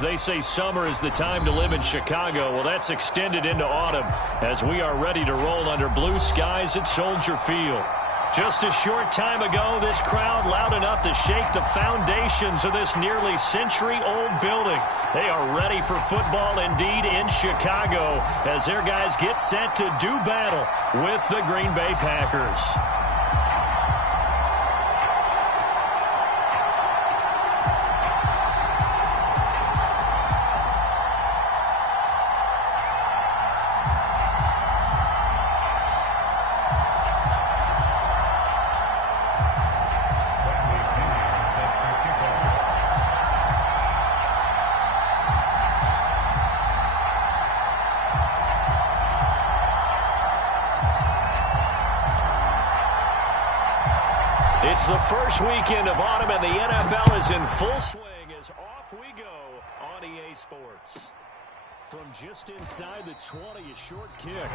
They say summer is the time to live in Chicago. Well, that's extended into autumn as we are ready to roll under blue skies at Soldier Field. Just a short time ago, this crowd loud enough to shake the foundations of this nearly century-old building. They are ready for football indeed in Chicago as their guys get set to do battle with the Green Bay Packers. It's the first weekend of autumn, and the NFL is in full swing as off we go on EA Sports. From just inside the 20, a short kick.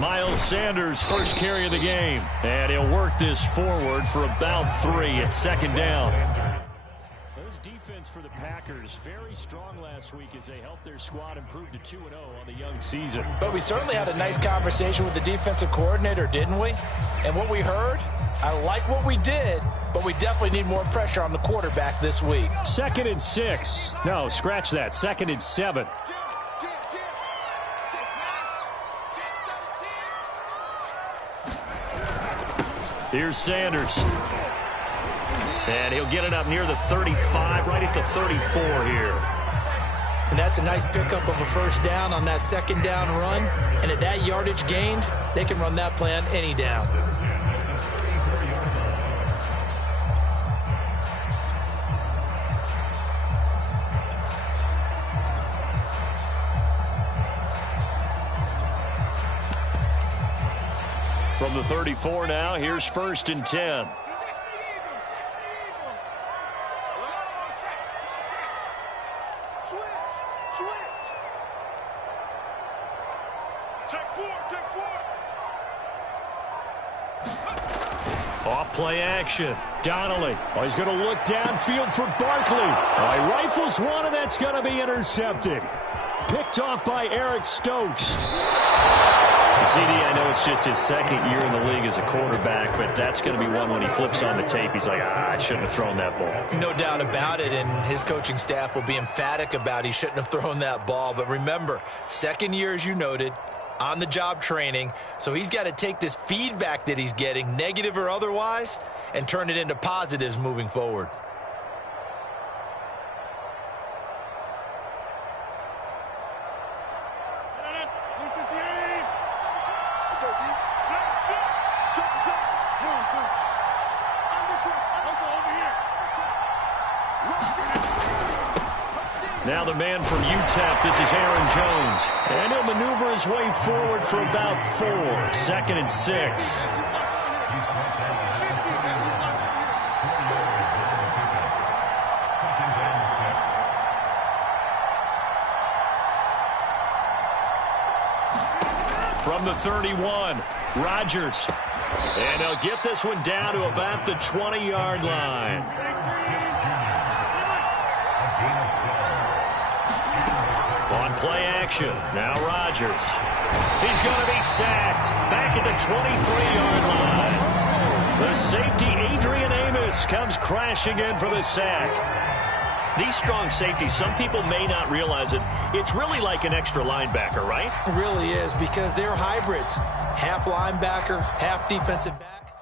Miles Sanders, first carry of the game. And he'll work this forward for about 3 at second down. This defense for the Packers, very strong last week as they helped their squad improve to 2-0 on the young season. But we certainly had a nice conversation with the defensive coordinator, didn't we? And what we heard, I like what we did, but we definitely need more pressure on the quarterback this week. 2nd and 6. No, scratch that. 2nd and 7. Here's Sanders. And he'll get it up near the 35, right at the 34 here. And that's a nice pickup of a first down on that second down run. And at that yardage gained, they can run that play on any down. From the 34 now, here's 1st and 10. Off play action. Donnelly. Oh, he's going to look downfield for Barkley. He rifles one, and that's going to be intercepted. Picked off by Eric Stokes. CD, I know it's just his second year in the league as a quarterback, but that's going to be one when he flips on the tape. He's like, I shouldn't have thrown that ball. No doubt about it, and his coaching staff will be emphatic about he shouldn't have thrown that ball. But remember, second year, as you noted, on-the-job training, so he's got to take this feedback that he's getting, negative or otherwise, and turn it into positives moving forward. Now the man from UTEP, this is Aaron Jones. And he'll maneuver his way forward for about 4. 2nd and 6. From the 31, Rodgers. And he'll get this one down to about the 20-yard line. On play action, now Rodgers. He's going to be sacked back at the 23-yard line. The safety, Adrian Amos, comes crashing in for the sack. These strong safeties, some people may not realize it. It's really like an extra linebacker, right? It really is, because they're hybrids. Half linebacker, half defensive back.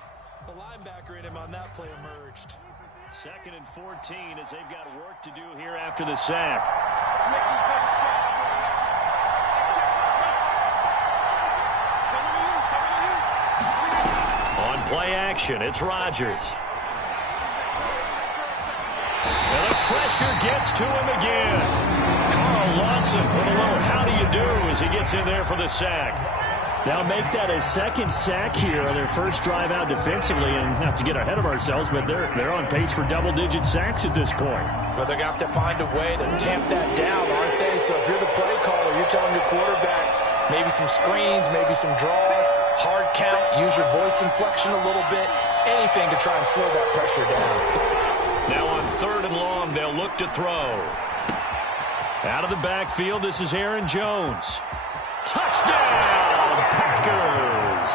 The linebacker in him on that play emerged. 2nd and 14 as they've got work to do here after the sack. On play action, it's Rodgers. pressure gets to him again. Carl Lawson with a little how do you do as he gets in there for the sack. Now make that a second sack here on their first drive out defensively, and not to get ahead of ourselves, but they're on pace for double-digit sacks at this point. Well, they're going to have to find a way to tamp that down, aren't they? So if you're the play caller, you're telling your quarterback maybe some screens, maybe some draws, hard count, use your voice inflection a little bit, anything to try and slow that pressure down. Now on 3rd and long, they'll look to throw. Out of the backfield, this is Aaron Jones. Touchdown, Packers!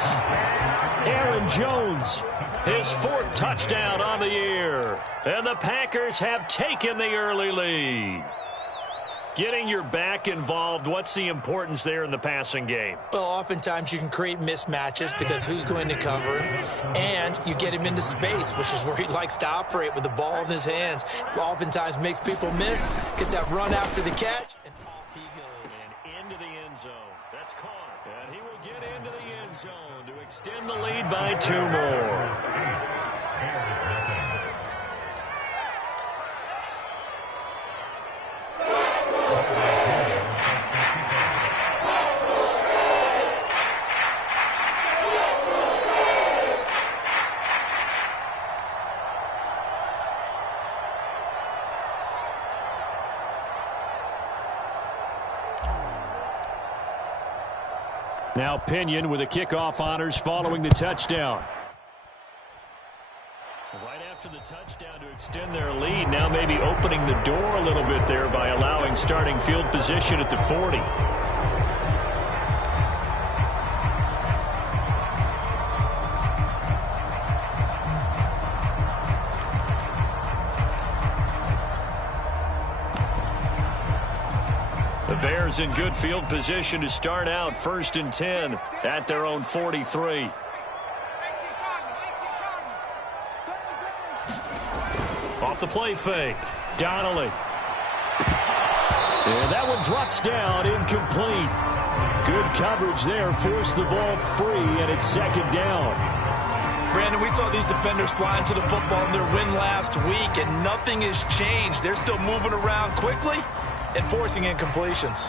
Aaron Jones, his 4th touchdown on the year. And the Packers have taken the early lead. Getting your back involved, what's the importance there in the passing game? Well, oftentimes you can create mismatches because who's going to cover him, and you get him into space, which is where he likes to operate with the ball in his hands. Oftentimes makes people miss, gets that run after the catch, and off he goes. And into the end zone. That's caught. And he will get into the end zone to extend the lead by 2 more. Now Pinion with the kickoff honors following the touchdown. Right after the touchdown to extend their lead, now maybe opening the door a little bit there by allowing starting field position at the 40. The Bears in good field position to start out 1st and 10 at their own 43. Off the play fake, Donnelly. And that one drops down, incomplete. Good coverage there, forced the ball free, and it's 2nd down. Brandon, we saw these defenders fly into the football in their win last week, and nothing has changed. They're still moving around quickly and forcing incompletions.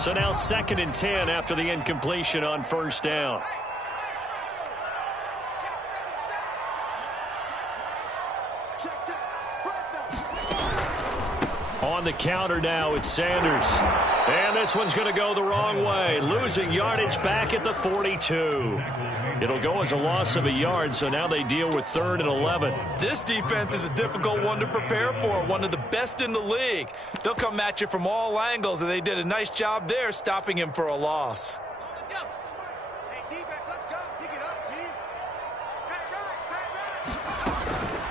So now 2nd and 10 after the incompletion on 1st down. On the counter now, it's Sanders. And this one's going to go the wrong way. Losing yardage back at the 42. It'll go as a loss of a yard, so now they deal with 3rd and 11. This defense is a difficult one to prepare for, one of the best in the league. They'll come at you from all angles, and they did a nice job there stopping him for a loss.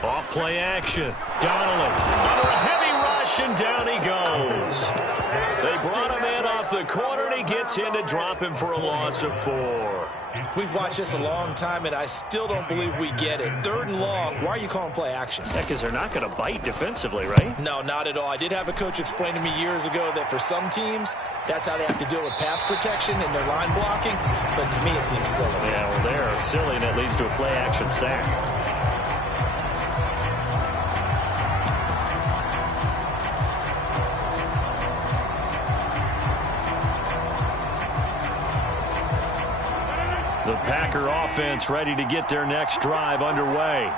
Off play action. Donnelly under a heavy rush, and down he goes. They brought him in off the corner, and he gets in to drop him for a loss of 4. We've watched this a long time, and I still don't believe we get it. 3rd and long, why are you calling play action? Yeah, because they're not going to bite defensively, right? No, not at all. I did have a coach explain to me years ago that for some teams, that's how they have to deal with pass protection and their line blocking, but to me it seems silly. Yeah, well, they're silly, and that leads to a play action sack. The Packer offense ready to get their next drive underway.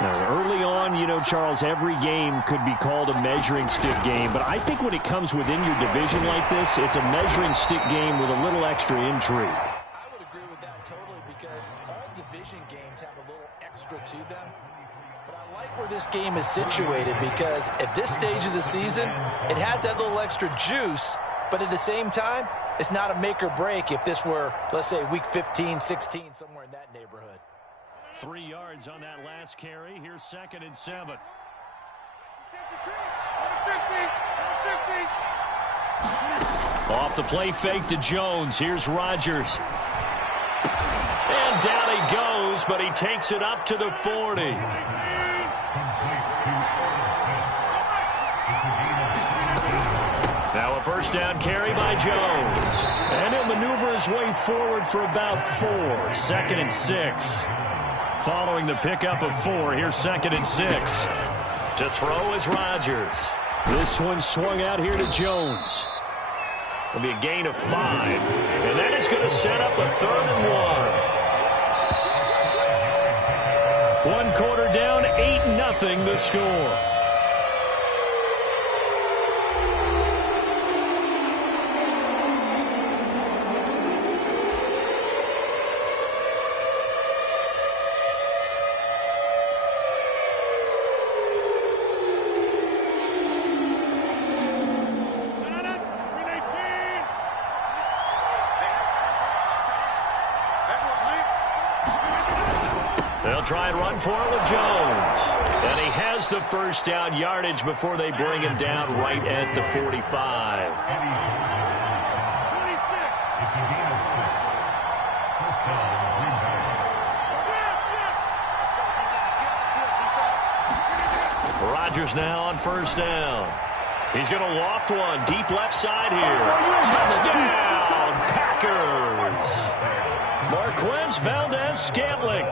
Now, early on, you know, Charles, every game could be called a measuring stick game, but I think when it comes within your division like this, it's a measuring stick game with a little extra intrigue. I would agree with that totally because all division games have a little extra to them. But I like where this game is situated because at this stage of the season, it has that little extra juice, but at the same time, it's not a make or break if this were, let's say, week 15, 16, somewhere in that neighborhood. 3 yards on that last carry. Here's 2nd and 7. Off the play fake to Jones. Here's Rodgers. And down he goes, but he takes it up to the 40. Now a 1st down carry by Jones. And he'll maneuver his way forward for about 4. 2nd and 6. following the pickup of 4. Here's 2nd and 6. To throw is Rodgers. This one swung out here to Jones. It'll be a gain of 5. And that is going to set up a 3rd and 1. 1 quarter down, 8-0 the score. They'll try and run for it with Jones. And he has the first down yardage before they bring him down right at the 45. Rodgers now on first down. He's going to loft one deep left side here. Touchdown, Packers. Marquez Valdez-Scantling.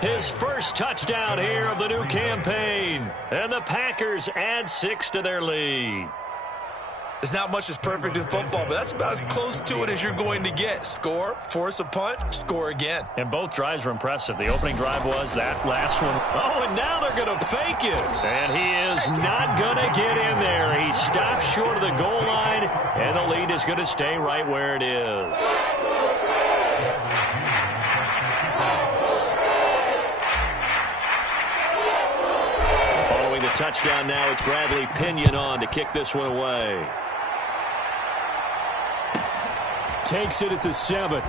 His first touchdown here of the new campaign. And the Packers add 6 to their lead. There's not much that's perfect in football, but that's about as close to it as you're going to get. Score, force a punt, score again. And both drives were impressive. The opening drive was that last one. Oh, and now they're going to fake it. And he is not going to get in there. He stops short of the goal line, and the lead is going to stay right where it is. Following the touchdown now, it's Bradley Pinion on to kick this one away. Takes it at the 7.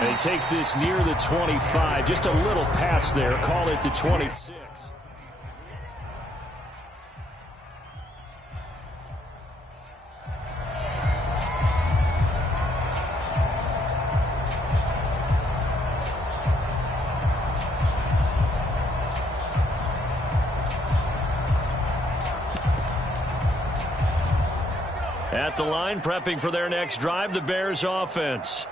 And he takes this near the 25. Just a little pass there. Call it the 26. At the line, prepping for their next drive, the Bears offense.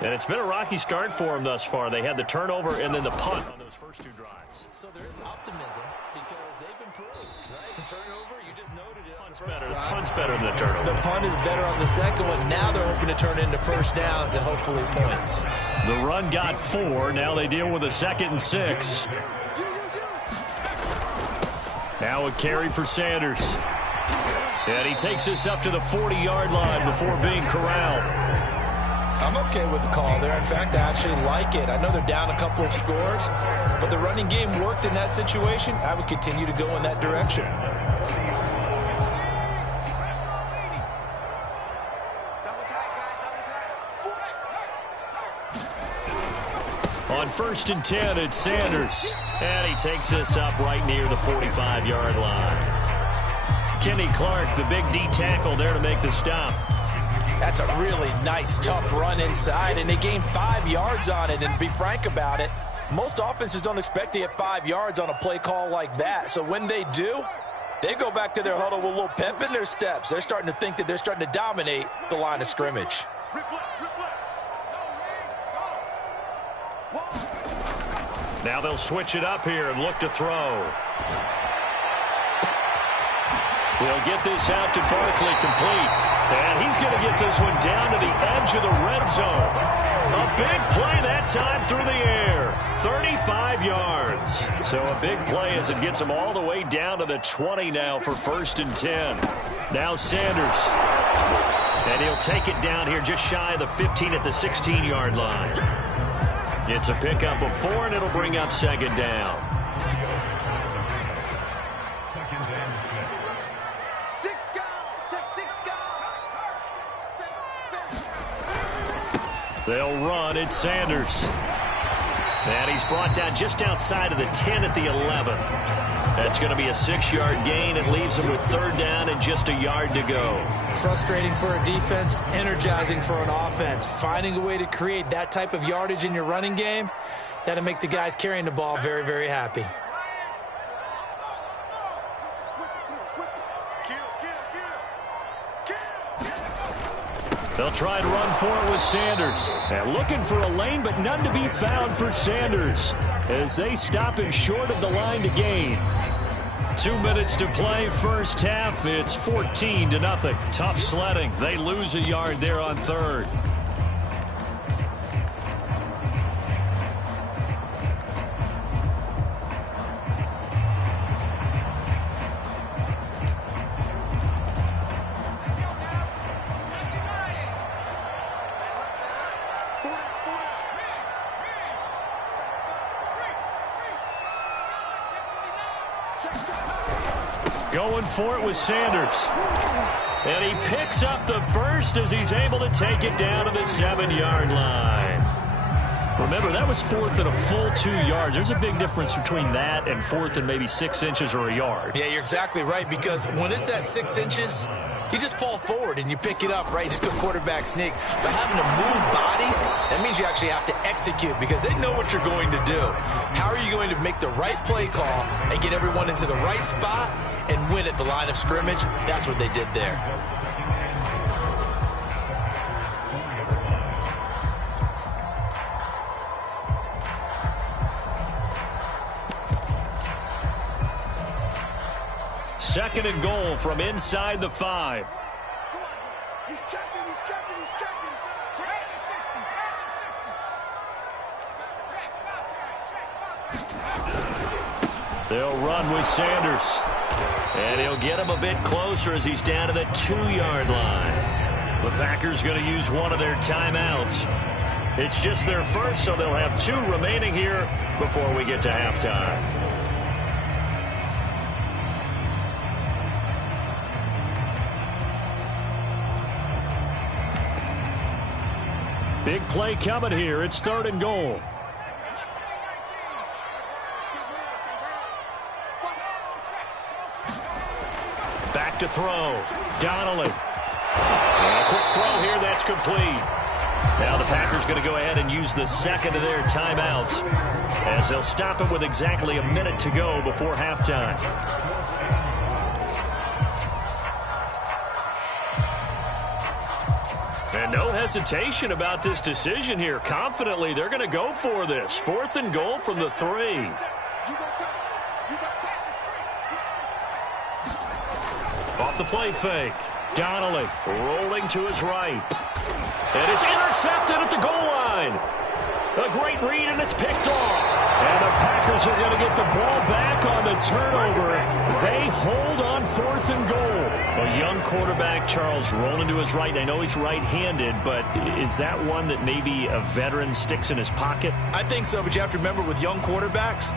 And it's been a rocky start for them thus far. They had the turnover and then the punt on those first 2 drives. So there is optimism because they've improved, right? The turnover, you just noted it. Punt's better than the turnover. The punt is better on the second one. Now they're hoping to turn into first downs and hopefully points. The run got 4. Now they deal with a 2nd and 6. Now a carry for Sanders. And he takes this up to the 40-yard line before being corralled. I'm okay with the call there. In fact, I actually like it. I know they're down a couple of scores, but the running game worked in that situation. I would continue to go in that direction. On 1st and 10, it's Sanders. And he takes this up right near the 45-yard line. Kenny Clark, the big D tackle there to make the stop. That's a really nice, tough run inside, and they gained 5 yards on it. And to be frank about it, most offenses don't expect to get 5 yards on a play call like that. So when they do, they go back to their huddle with a little pep in their steps. They're starting to think that they're starting to dominate the line of scrimmage. Now they'll switch it up here and look to throw. They'll get this out to Barkley complete. And he's going to get this one down to the edge of the red zone. A big play that time through the air. 35 yards. So a big play as it gets him all the way down to the 20 now for 1st and 10. Now Sanders. And he'll take it down here just shy of the 15 at the 16-yard line. It's a pickup of 4, and it'll bring up 2nd down. They'll run. It's Sanders. And he's brought down just outside of the 10 at the 11. That's going to be a 6-yard gain. It leaves him with 3rd down and just a yard to go. Frustrating for a defense, energizing for an offense. Finding a way to create that type of yardage in your running game, that'll make the guys carrying the ball very, very happy. They'll try and run for it with Sanders. And looking for a lane, but none to be found for Sanders as they stop him short of the line to gain. 2 minutes to play first half. It's 14-0. Tough sledding. They lose a yard there on third. Going for it with Sanders. And he picks up the first as he's able to take it down to the 7-yard line. Remember, that was fourth and a full 2 yards. There's a big difference between that and fourth and maybe 6 inches or a yard. Yeah, you're exactly right, because when it's that 6 inches, you just fall forward and you pick it up, right? You just go quarterback sneak. But having to move bodies, that means you actually have to execute because they know what you're going to do. How are you going to make the right play call and get everyone into the right spot and win at the line of scrimmage? That's what they did there. Second and goal from inside the 5. He's checking. They'll run with Sanders. And he'll get him a bit closer as he's down to the 2-yard line. The Packers going to use one of their timeouts. It's just their first, so they'll have 2 remaining here before we get to halftime. Big play coming here. It's third and goal. Back to throw. Donnelly. A quick throw here. That's complete. Now the Packers going to go ahead and use the second of their timeouts as they'll stop it with exactly a minute to go before halftime. And no hesitation about this decision here. Confidently, they're going to go for this. Fourth and goal from the 3. Off the play fake. Donnelly rolling to his right. And it's intercepted at the goal line. A great read, and it's picked off. And the Packers are going to get the ball back on the turnover. They hold on fourth and goal. A young quarterback, Charles, rolling to his right. I know he's right-handed, but is that one that maybe a veteran sticks in his pocket? I think so, but you have to remember with young quarterbacks,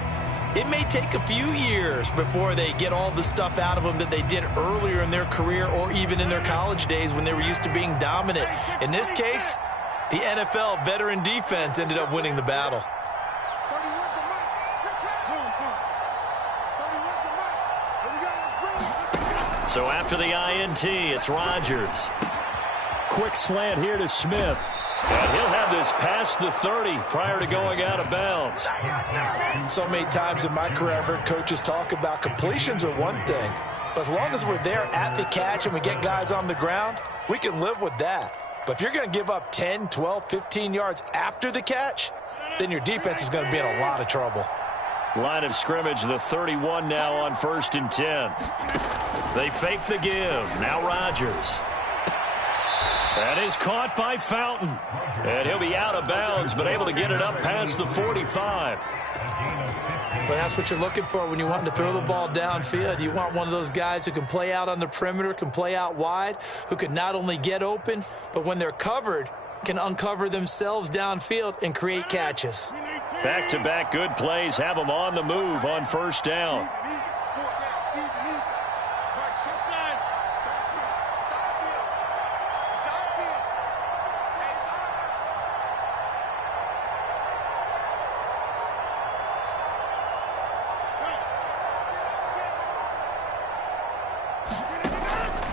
it may take a few years before they get all the stuff out of them that they did earlier in their career or even in their college days when they were used to being dominant. In this case, the NFL veteran defense ended up winning the battle. So after the INT, it's Rodgers. Quick slant here to Smith. And he'll have this past the 30 prior to going out of bounds. So many times in my career, I've heard coaches talk about completions are one thing. But as long as we're there at the catch and we get guys on the ground, we can live with that. But if you're going to give up 10, 12, 15 yards after the catch, then your defense is going to be in a lot of trouble. Line of scrimmage, the 31 now on 1st and 10. They fake the give. Now Rodgers. That is caught by Fountain. And he'll be out of bounds, but able to get it up past the 45. But that's what you're looking for when you want to throw the ball downfield. You want one of those guys who can play out on the perimeter, can play out wide, who can not only get open, but when they're covered, can uncover themselves downfield and create catches. Back-to-back good plays have them on the move on first down.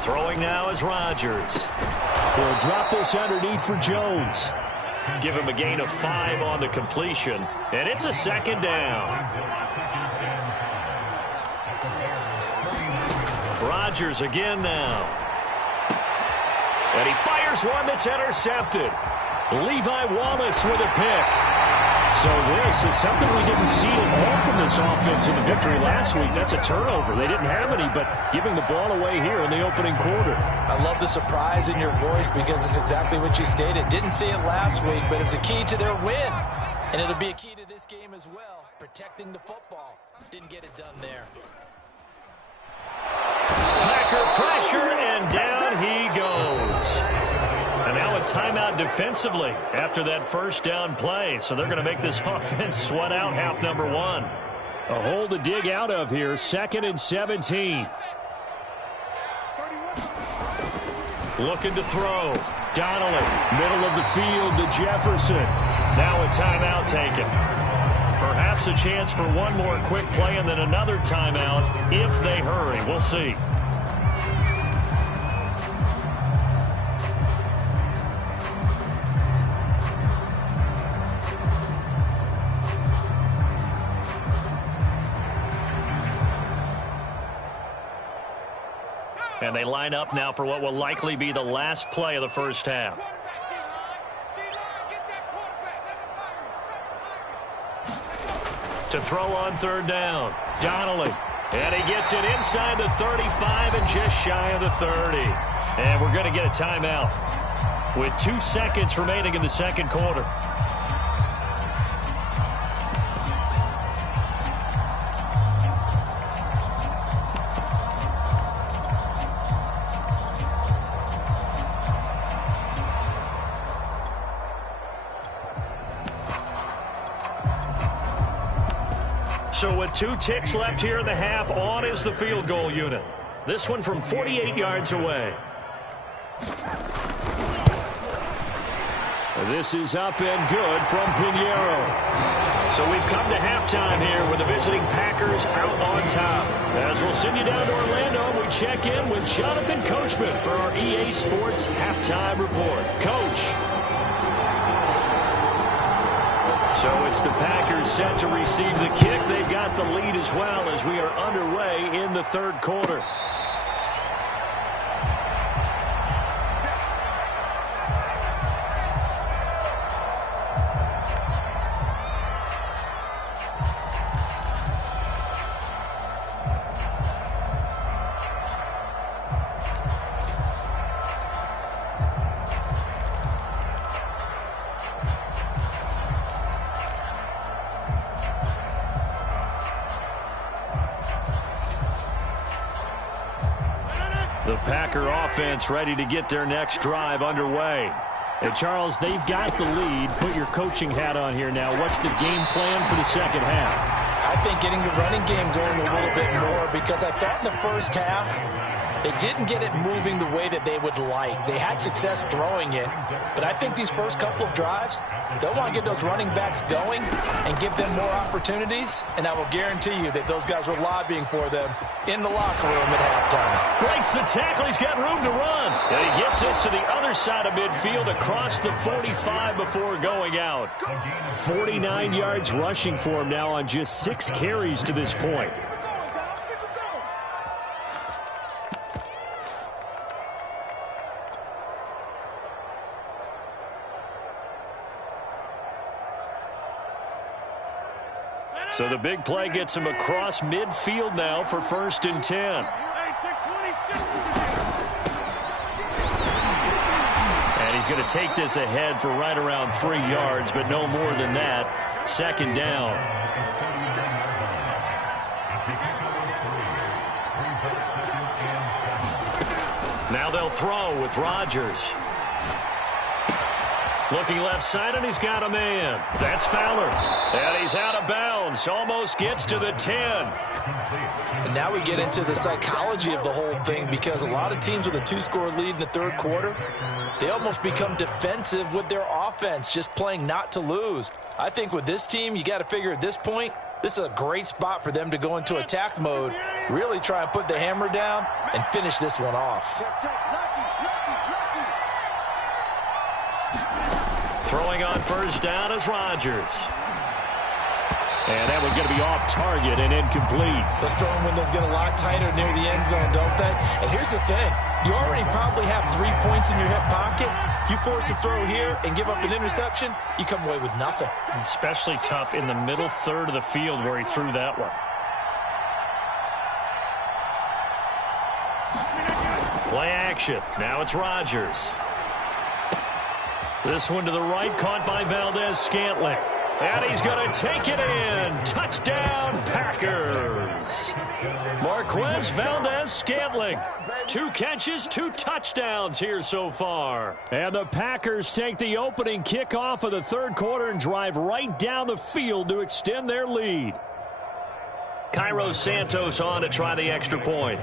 Throwing now is Rodgers. He'll drop this underneath for Jones. Give him a gain of 5 on the completion, and it's a second down. Rodgers again now. And he fires one that's intercepted. Levi Wallace with a pick. So this is something we didn't see at all from this offense in the victory last week. That's a turnover. They didn't have any, but giving the ball away here in the opening quarter. I love the surprise in your voice because it's exactly what you stated. Didn't see it last week, but it's a key to their win. And it'll be a key to this game as well, protecting the football. Didn't get it done there. Packer pressure, and down he goes. And now a timeout defensively after that first down play. So they're going to make this offense sweat out half number one. A hole to dig out of here, 2nd and 17. Looking to throw. Donnelly, middle of the field to Jefferson. Now a timeout taken. Perhaps a chance for one more quick play and then another timeout if they hurry. We'll see. And they line up now for what will likely be the last play of the first half. To throw on 3rd down, Donnelly. And he gets it inside the 35 and just shy of the 30. And we're going to get a timeout with 2 seconds remaining in the second quarter. So with 2 ticks left here in the half, on is the field goal unit. This one from 48 yards away. This is up and good from Pinheiro. So we've come to halftime here with the visiting Packers out on top. As we'll send you down to Orlando, we check in with Jonathan Coachman for our EA Sports Halftime Report. Coach. So it's the Packers set to receive the kick. They've got the lead as well as we are underway in the 3rd quarter. The Packer offense ready to get their next drive underway. And Charles, they've got the lead. Put your coaching hat on here now. What's the game plan for the second half? I think getting the running game going a little bit more because I thought in the first half they didn't get it moving the way that they would like. They had success throwing it, but I think these first couple of drives, they'll want to get those running backs going and give them more opportunities, and I will guarantee you that those guys were lobbying for them in the locker room at halftime. Breaks the tackle. He's got room to run. And he gets us to the other side of midfield across the 45 before going out. 49 yards rushing for him now on just 6 carries to this point. So the big play gets him across midfield now for 1st and 10. And he's going to take this ahead for right around 3 yards, but no more than that. 2nd down. Now they'll throw with Rodgers. Looking left side, and he's got a man. That's Fowler. And he's out of bounds. Almost gets to the 10. And now we get into the psychology of the whole thing because a lot of teams with a 2-score lead in the 3rd quarter, they almost become defensive with their offense, just playing not to lose. I think with this team, you got to figure at this point, this is a great spot for them to go into attack mode, really try and put the hammer down and finish this one off. Throwing on 1st down is Rodgers. And that one's going to be off target and incomplete. Those throwing windows get a lot tighter near the end zone, don't they? And here's the thing. You already probably have 3 points in your hip pocket. You force a throw here and give up an interception, you come away with nothing. Especially tough in the middle third of the field where he threw that one. Play action. Now it's Rodgers. This one to the right, caught by Valdez-Scantling. And he's going to take it in. Touchdown, Packers. Marquez Valdez-Scantling. 2 catches, 2 touchdowns here so far. And the Packers take the opening kickoff of the third quarter and drive right down the field to extend their lead. Cairo Santos on to try the extra point.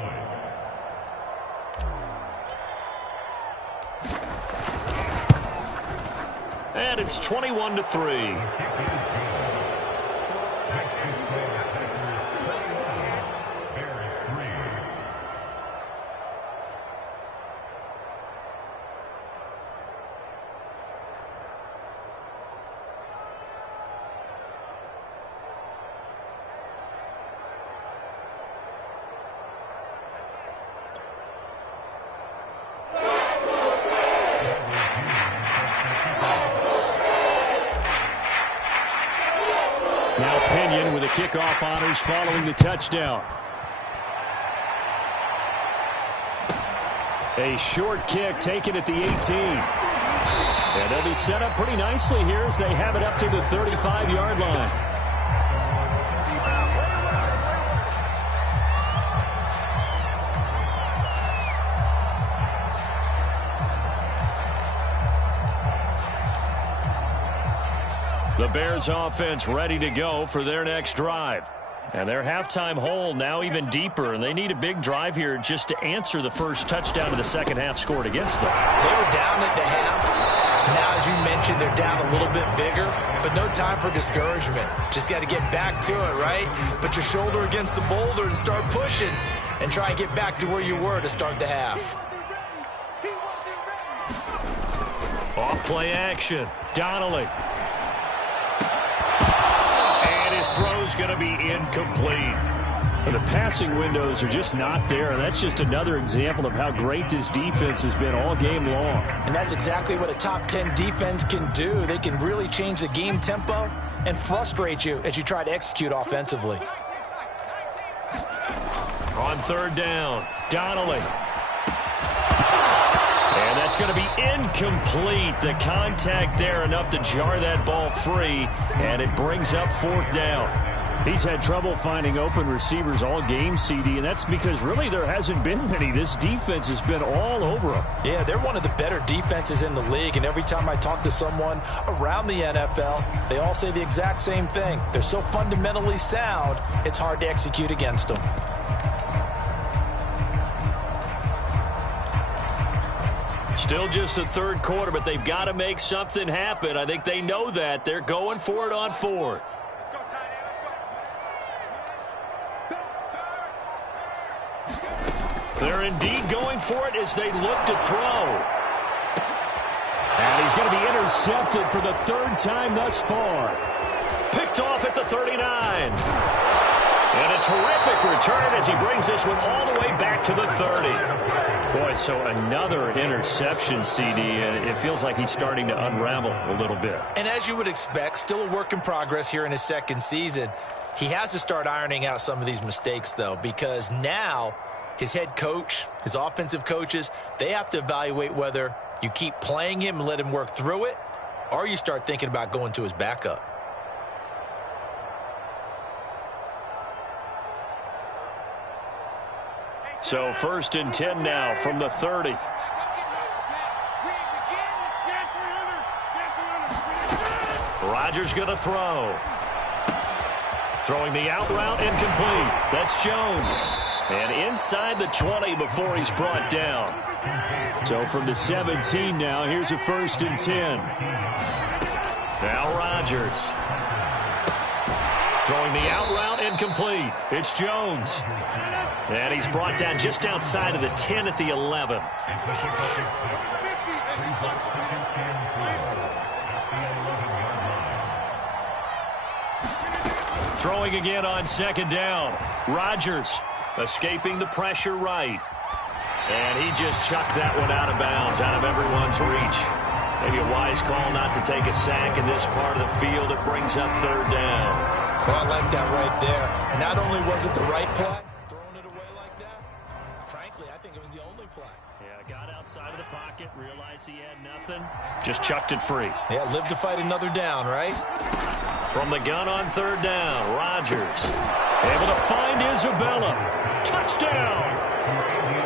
And it's 21-3. Now Pinion with the kickoff honors following the touchdown. A short kick taken at the 18. And they'll be set up pretty nicely here as they have it up to the 35-yard line. The Bears offense ready to go for their next drive. And their halftime hole now even deeper, and they need a big drive here just to answer the first touchdown of the second half scored against them. They were down at the half. Now, as you mentioned, they're down a little bit bigger, but no time for discouragement. Just got to get back to it, right? Put your shoulder against the boulder and start pushing and try and get back to where you were to start the half. Off play action. Donnelly. His throw's going to be incomplete. And the passing windows are just not there. And that's just another example of how great this defense has been all game long. And that's exactly what a top 10 defense can do. They can really change the game tempo and frustrate you as you try to execute offensively. On third down, Donnelly. And that's going to be incomplete. The contact there enough to jar that ball free, and it brings up fourth down. He's had trouble finding open receivers all game, CD, and that's because really there hasn't been many. This defense has been all over them. Yeah, they're one of the better defenses in the league, and every time I talk to someone around the NFL, they all say the exact same thing. They're so fundamentally sound, it's hard to execute against them. Still just the third quarter, but they've got to make something happen. I think they know that. They're going for it on fourth. They're indeed going for it as they look to throw. And he's going to be intercepted for the third time thus far. Picked off at the 39. And a terrific return as he brings this one all the way back to the 30. Boy, so another interception, CD, and it feels like he's starting to unravel a little bit. And as you would expect, still a work in progress here in his second season. He has to start ironing out some of these mistakes, though, because now his head coach, his offensive coaches, they have to evaluate whether you keep playing him and let him work through it, or you start thinking about going to his backup. So 1st and 10 now from the 30. Rodgers going to throw. Throwing the out route, incomplete. That's Jones. And inside the 20 before he's brought down. So from the 17 now, here's a 1st and 10. Now Rodgers. Throwing the out route, incomplete. It's Jones. And he's brought down just outside of the 10 at the 11. Throwing again on second down. Rodgers escaping the pressure right. And he just chucked that one out of bounds, out of everyone's reach. Maybe a wise call not to take a sack in this part of the field. It brings up third down. Well, I like that right there. Not only was it the right play, throwing it away like that, frankly, I think it was the only play. Yeah, got outside of the pocket, realized he had nothing. Just chucked it free. Yeah, live to fight another down, right? From the gun on third down, Rodgers able to find Isabella. Touchdown!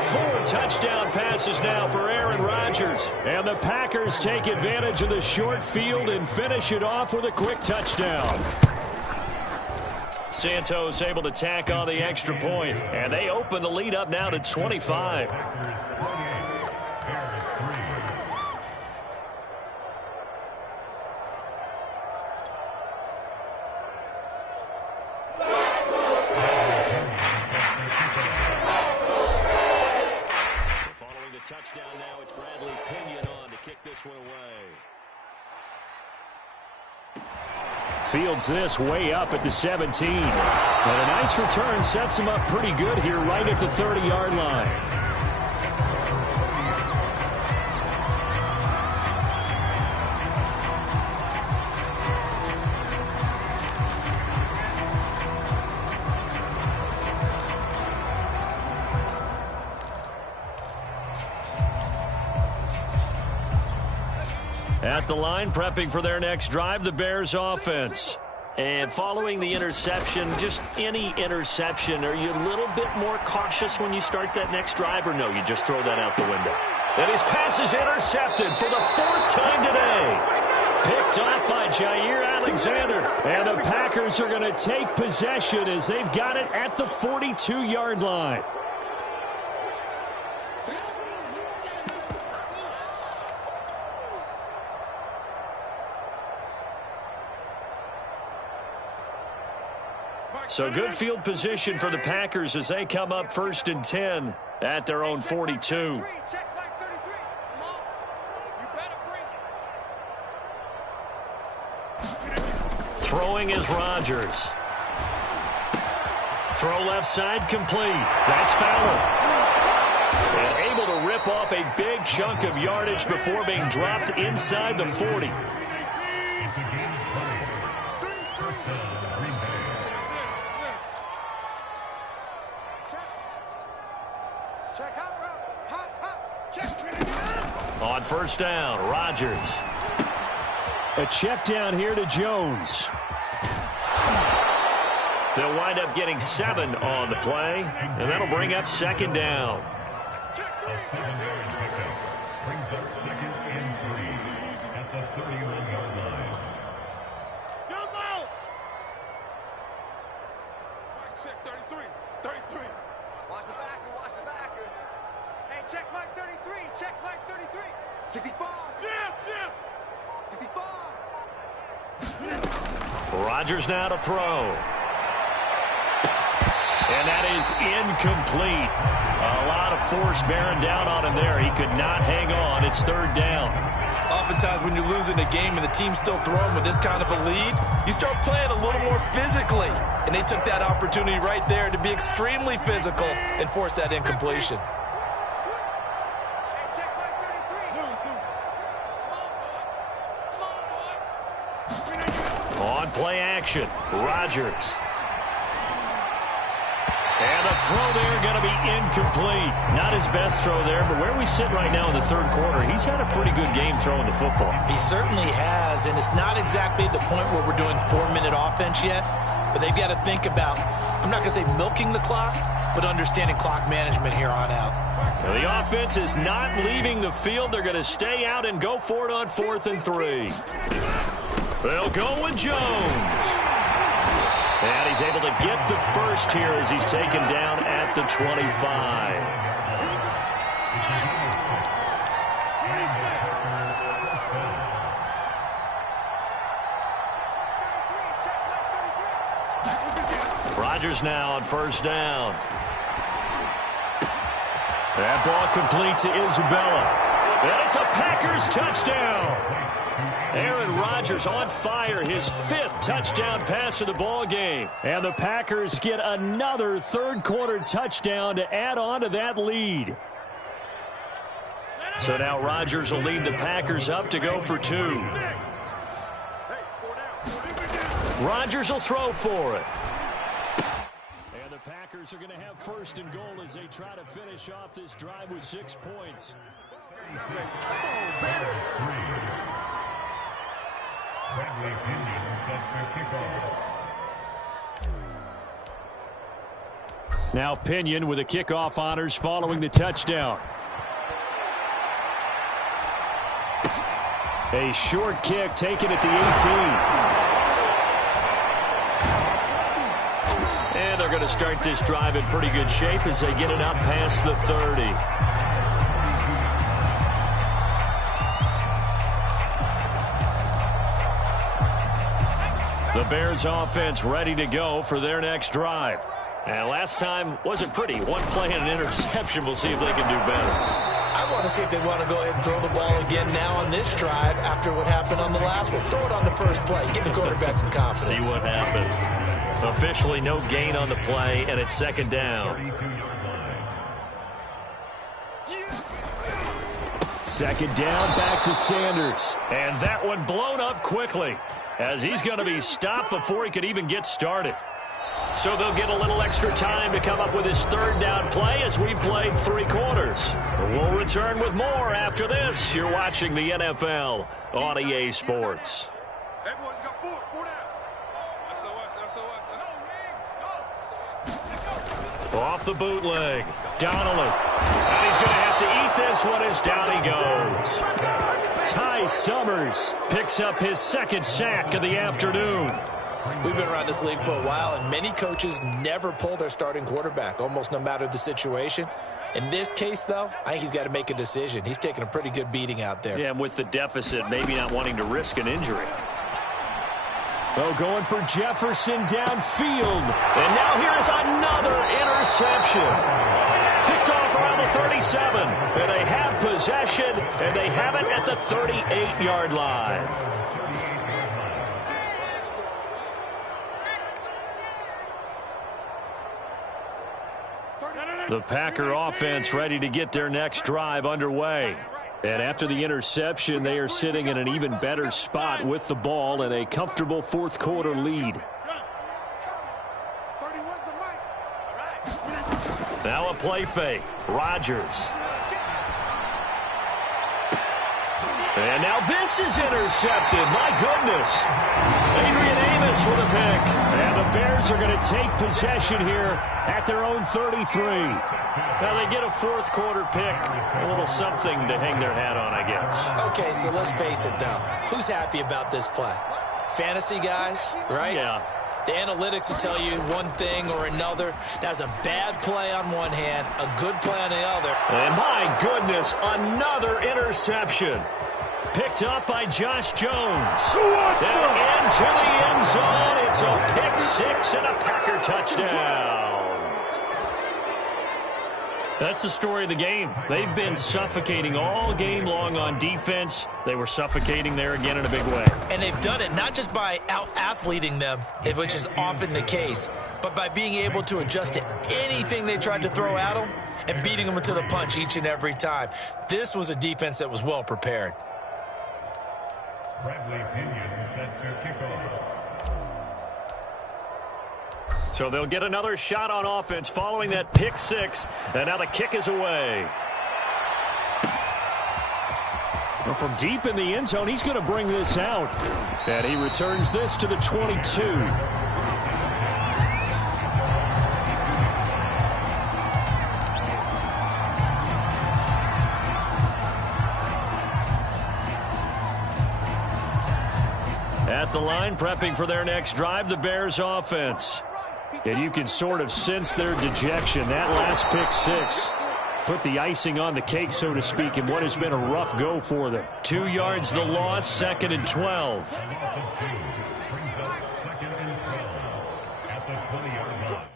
4 touchdown passes now for Aaron Rodgers. And the Packers take advantage of the short field and finish it off with a quick touchdown. Santos able to tack on the extra point, and they open the lead up now to 25. Following the touchdown now, it's Bradley Pinion on to kick this one away. Fields this way up at the 17. And a nice return sets him up pretty good here right at the 30-yard line. At the line, prepping for their next drive, the Bears offense. And following the interception, just any interception, are you a little bit more cautious when you start that next drive, or no, you just throw that out the window? And his pass is intercepted for the 4th time today. Picked off by Jair Alexander. And the Packers are going to take possession as they've got it at the 42-yard line. So good field position for the Packers as they come up 1st and 10 at their own 42. Throwing is Rodgers. Throw left side complete. That's Fowler. And able to rip off a big chunk of yardage before being dropped inside the 40. On 1st down, Rodgers. A check down here to Jones. They'll wind up getting 7 on the play, and that'll bring up 2nd down. Brings up 2nd and 3 at the 31-yard line. Jump out! Mike, check 33. 33. Watch the backer, watch the backer. Hey, check Mike 33. Check Mike 33. 65. Zip. 65. Rodgers now to throw. And that is incomplete. A lot of force bearing down on him there. He could not hang on. It's 3rd down. Oftentimes when you're losing a game and the team's still throwing with this kind of a lead, you start playing a little more physically. And they took that opportunity right there to be extremely physical and force that incompletion. On play action, Rodgers. And the throw there going to be incomplete. Not his best throw there, but where we sit right now in the 3rd quarter, he's had a pretty good game throwing the football. He certainly has, and it's not exactly the point where we're doing 4-minute offense yet, but they've got to think about, I'm not going to say milking the clock, but understanding clock management here on out. Now the offense is not leaving the field. They're going to stay out and go for it on 4th and 3. They'll go with Jones. And he's able to get the first here as he's taken down at the 25. Rodgers now on 1st down. That ball complete to Isabella. And it's a Packers touchdown. Aaron Rodgers on fire, his 5th touchdown pass of the ball game. And the Packers get another third-quarter touchdown to add on to that lead. So now Rodgers will lead the Packers up to go for 2. Rodgers will throw for it. And the Packers are going to have 1st and goal as they try to finish off this drive with 6 points. Bradley Pinion sets their kickoff. Now Pinion with the kickoff honors following the touchdown. A short kick taken at the 18. And they're going to start this drive in pretty good shape as they get it up past the 30. The Bears offense ready to go for their next drive. And last time wasn't pretty. One play and an interception. We'll see if they can do better. I want to see if they want to go ahead and throw the ball again now on this drive after what happened on the last one. Throw it on the first play. Give the quarterback some confidence. See what happens. Officially no gain on the play, and it's 2nd down. 2nd down, back to Sanders. And that one blown up quickly, as he's going to be stopped before he could even get started. So they'll get a little extra time to come up with his 3rd down play as we've played 3 quarters. We'll return with more after this. You're watching the NFL on EA Sports. Hey, boys, you got 4 down. SOS. Off the bootleg, Donnelly. And he's going to have to eat this one as down he goes. Ty Summers picks up his 2nd sack of the afternoon. We've been around this league for a while, and many coaches never pull their starting quarterback, almost no matter the situation. In this case, though, I think he's got to make a decision. He's taking a pretty good beating out there. Yeah, and with the deficit, maybe not wanting to risk an injury. Oh, going for Jefferson downfield. And now here's another interception. Picked off around the 37. And they have possession, and they have it at the 38-yard line. The Packer offense ready to get their next drive underway. And after the interception, they are sitting in an even better spot with the ball and a comfortable 4th quarter lead. Now a play fake. Rodgers. And now this is intercepted. My goodness. Adrian Amos with a pick. And the Bears are going to take possession here at their own 33. Now they get a 4th quarter pick. A little something to hang their hat on, I guess. Okay, so let's face it, though. Who's happy about this play? Fantasy guys, right? Yeah. The analytics will tell you one thing or another. That's a bad play on one hand, a good play on the other. And my goodness, another interception. Picked up by Josh Jones. And into the end zone. It's a pick 6 and a Packer touchdown. That's the story of the game. They've been suffocating all game long on defense. They were suffocating there again in a big way. And they've done it not just by out-athleting them, which is often the case, but by being able to adjust to anything they tried to throw at them and beating them to the punch each and every time. This was a defense that was well prepared. Bradley Pinion sets their kickoff. So they'll get another shot on offense following that pick 6. And now the kick is away. Well, from deep in the end zone, he's going to bring this out. And he returns this to the 22. At the line, prepping for their next drive, the Bears offense. And you can sort of sense their dejection. That last pick 6 put the icing on the cake, so to speak, in what has been a rough go for them. 2 yards the loss, 2nd and 12. Brings up 2nd and 12 at the 20-yard line.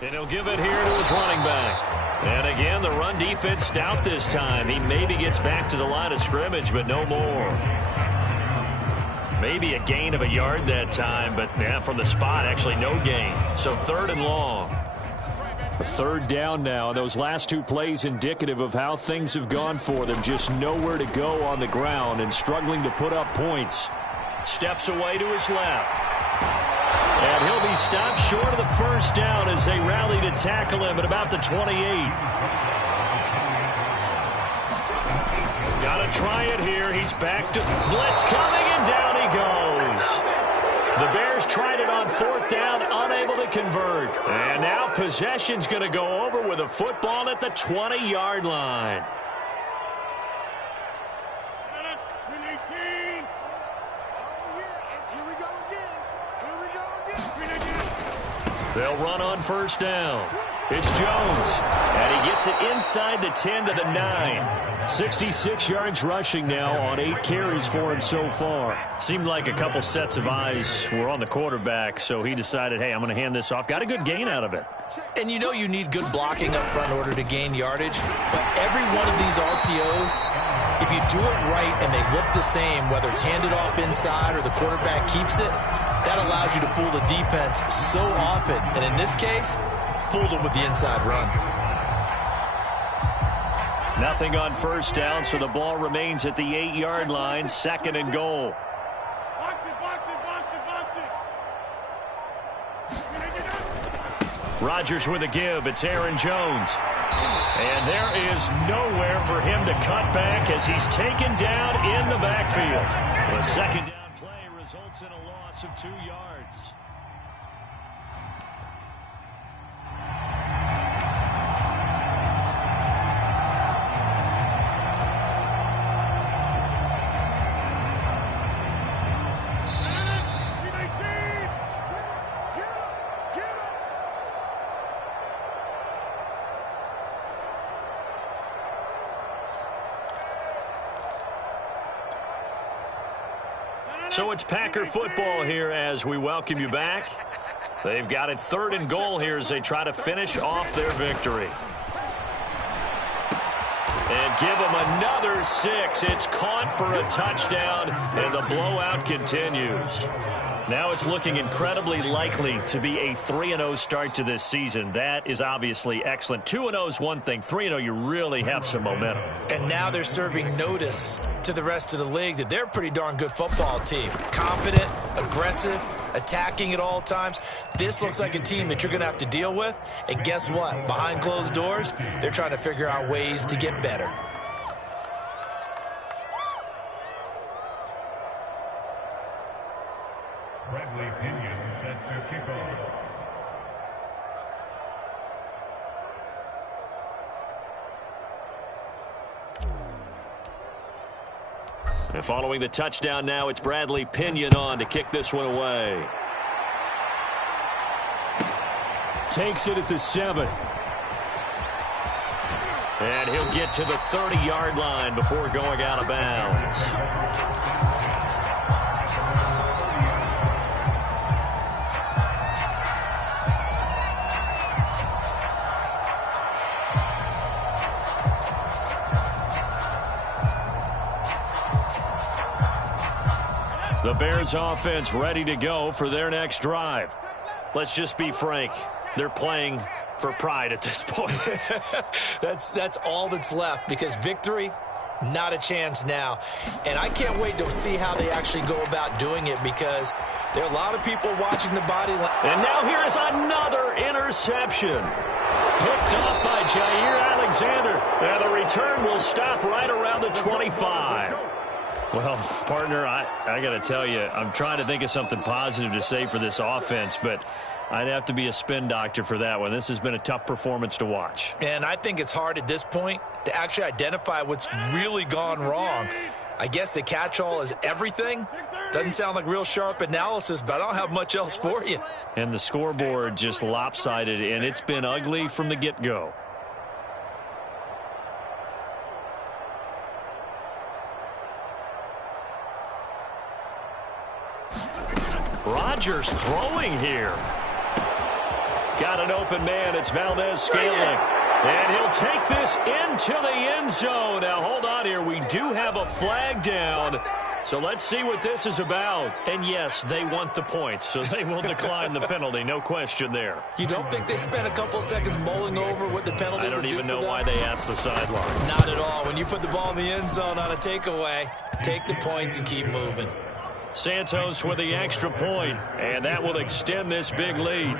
And he'll give it here to his running back. And again, the run defense stout this time. He maybe gets back to the line of scrimmage, but no more. Maybe a gain of a yard that time, but yeah, from the spot, actually no gain. So 3rd and long. A 3rd down now. Those last 2 plays indicative of how things have gone for them. Just nowhere to go on the ground and struggling to put up points. Steps away to his left. And he'll be stopped short of the 1st down as they rally to tackle him at about the 28. Got to try it here. He's back to blitz coming, and down he goes. The Bears tried it on 4th down, unable to convert. And now possession's going to go over with a football at the 20-yard line. They'll run on 1st down. It's Jones, and he gets it inside the 10 to the 9. 66 yards rushing now on 8 carries for him so far. Seemed like a couple sets of eyes were on the quarterback, so he decided, hey, I'm going to hand this off. Got a good gain out of it. And you know you need good blocking up front in order to gain yardage, but every one of these RPOs, if you do it right and they look the same, whether it's handed off inside or the quarterback keeps it, that allows you to fool the defense so often. And in this case, fooled them with the inside run. Nothing on 1st down, so the ball remains at the 8-yard line, 2nd and goal. Rodgers with a give. It's Aaron Jones. And there is nowhere for him to cut back as he's taken down in the backfield. The 2nd down play results in a loss of 2 yards. So it's Packer football here as we welcome you back. They've got it 3rd and goal here as they try to finish off their victory. And give them another 6. It's caught for a touchdown, and the blowout continues. Now it's looking incredibly likely to be a 3-0 start to this season. That is obviously excellent. 2-0 is one thing. 3-0, you really have some momentum. And now they're serving notice to the rest of the league that they're a pretty darn good football team. Confident, aggressive, attacking at all times. This looks like a team that you're going to have to deal with. And guess what? Behind closed doors, they're trying to figure out ways to get better. Bradley Pinion sets the kickoff. And following the touchdown now, it's Bradley Pinion on to kick this one away. Takes it at the 7. And he'll get to the 30-yard line before going out of bounds. The Bears offense ready to go for their next drive. Let's just be frank. They're playing for pride at this point. That's all that's left, because victory, not a chance now. And I can't wait to see how they actually go about doing it, because there are a lot of people watching the body line. And now here is another interception. Picked off by Jair Alexander. And the return will stop right around the 25. Well, partner, I got to tell you, I'm trying to think of something positive to say for this offense, but I'd have to be a spin doctor for that one. This has been a tough performance to watch. And I think it's hard at this point to actually identify what's really gone wrong. I guess the catch-all is everything. Doesn't sound like real sharp analysis, but I don't have much else for you. And the scoreboard just lopsided, and it's been ugly from the get-go. Rodgers throwing here. Got an open man. It's Valdez-Scantling. And he'll take this into the end zone. Now, hold on here. We do have a flag down. So let's see what this is about. And, yes, they want the points, so they will decline the penalty. No question there. You don't think they spent a couple seconds mulling over what the penalty would do? I don't even know why they asked the sideline. Not at all. When you put the ball in the end zone on a takeaway, take the points and keep moving. Santos with the extra point, and that will extend this big lead.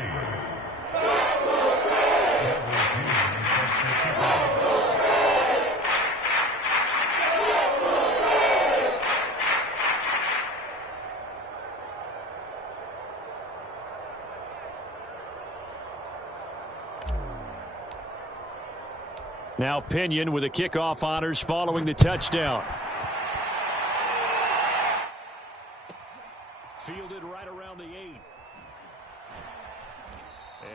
Now Pinion with the kickoff honors following the touchdown. Fielded right around the 8.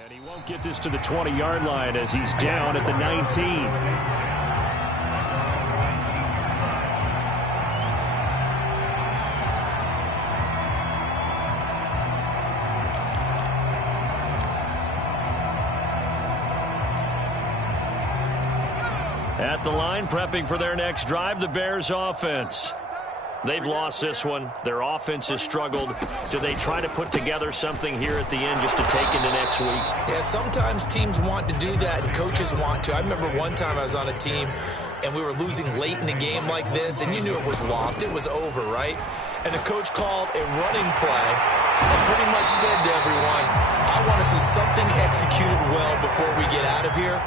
And he won't get this to the 20-yard line as he's down at the 19. At the line, prepping for their next drive, the Bears offense. They've lost this one. Their offense has struggled. Do they try to put together something here at the end just to take into next week? Yeah, sometimes teams want to do that and coaches want to. I remember one time I was on a team and we were losing late in a game like this, and you knew it was lost. It was over, right? And the coach called a running play and pretty much said to everyone, I want to see something executed well before we get out of here.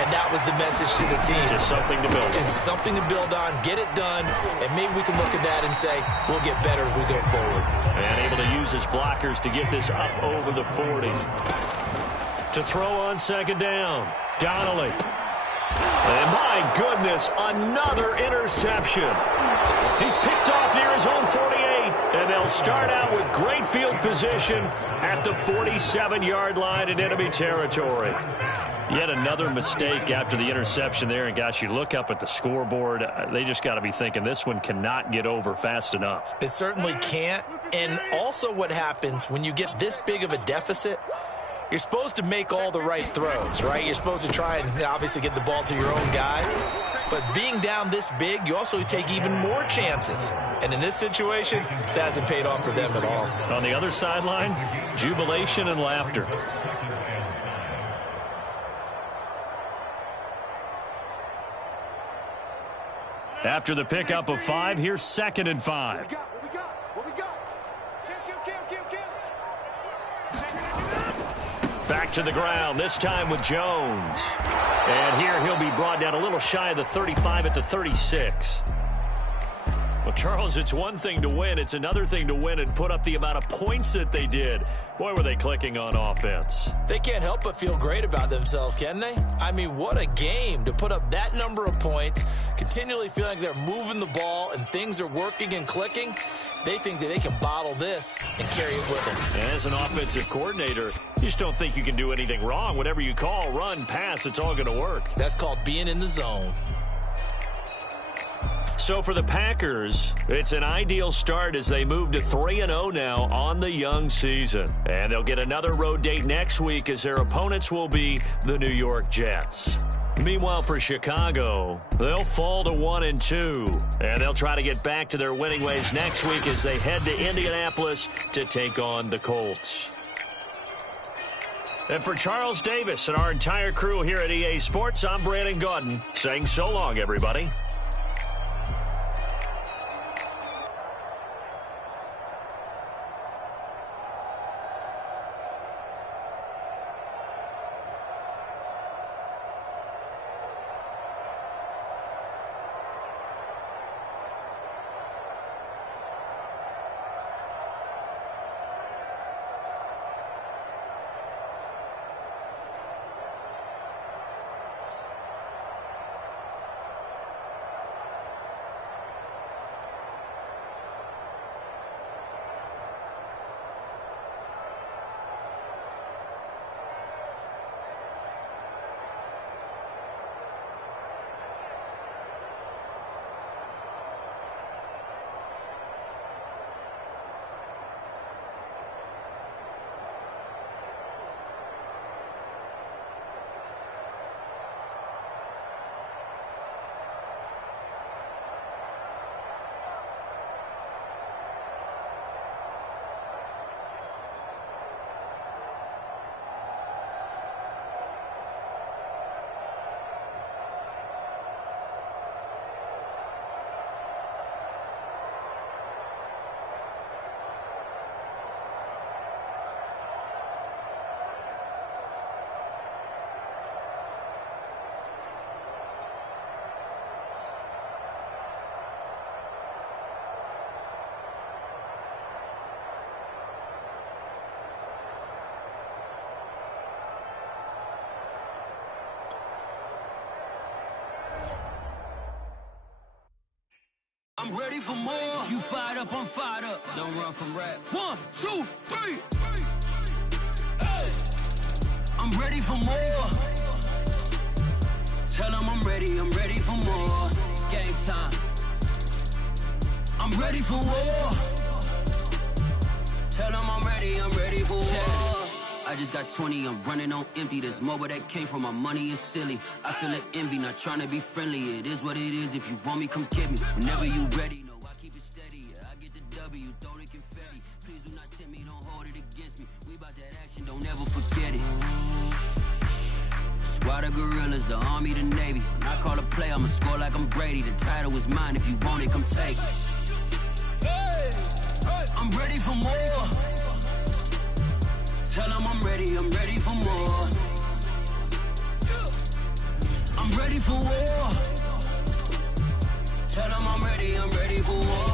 And that was the message to the team. Just something to build on. Just something to build on, get it done, and maybe we can look at that and say, we'll get better as we go forward. And able to use his blockers to get this up over the 40. To throw on second down, Donnelly. And my goodness, another interception. He's picked off near his own 48, and they'll start out with great field position at the 47-yard line in enemy territory. Yet another mistake after the interception there. And, gosh, you look up at the scoreboard. They just got to be thinking this one cannot get over fast enough. It certainly can't. And also what happens when you get this big of a deficit, you're supposed to make all the right throws, right? You're supposed to try and obviously get the ball to your own guys. But being down this big, you also take even more chances. And in this situation, that hasn't paid off for them at all. On the other sideline, jubilation and laughter. After the pickup of 5, here's 2nd and 5. What we got? Back to the ground, this time with Jones. And here he'll be brought down a little shy of the 35 at the 36. Well, Charles, it's one thing to win. It's another thing to win and put up the amount of points that they did. Boy, were they clicking on offense. They can't help but feel great about themselves, can they? I mean, what a game to put up that number of points, continually feeling like they're moving the ball and things are working and clicking. They think that they can bottle this and carry it with them. And as an offensive coordinator, you just don't think you can do anything wrong. Whatever you call, run, pass, it's all going to work. That's called being in the zone. So for the Packers, it's an ideal start as they move to 3-0 now on the young season. And they'll get another road date next week as their opponents will be the New York Jets. Meanwhile, for Chicago, they'll fall to 1-2. And they'll try to get back to their winning ways next week as they head to Indianapolis to take on the Colts. And for Charles Davis and our entire crew here at EA Sports, I'm Brandon Gaudin saying so long, everybody. I'm ready for more. If you fired up, I'm fired up. Don't run from rap. 1, 2, 3. Hey. I'm ready for more. Tell them I'm ready for more. Game time. I'm ready for war. Tell them I'm ready for war. I just got 20, I'm running on empty. There's more where that came from, my money is silly. I feel it envy, not trying to be friendly. It is what it is, if you want me, come get me. Whenever you ready, no, I keep it steady. Yeah, I get the W, throw the confetti. Please do not tempt me, don't hold it against me. We about that action, don't ever forget it. Squad of gorillas, the army, the navy. When I call a play, I'ma score like I'm Brady. The title is mine, if you want it, come take it. I'm ready for more. Tell them I'm ready for more. I'm ready for war. Tell them I'm ready for war.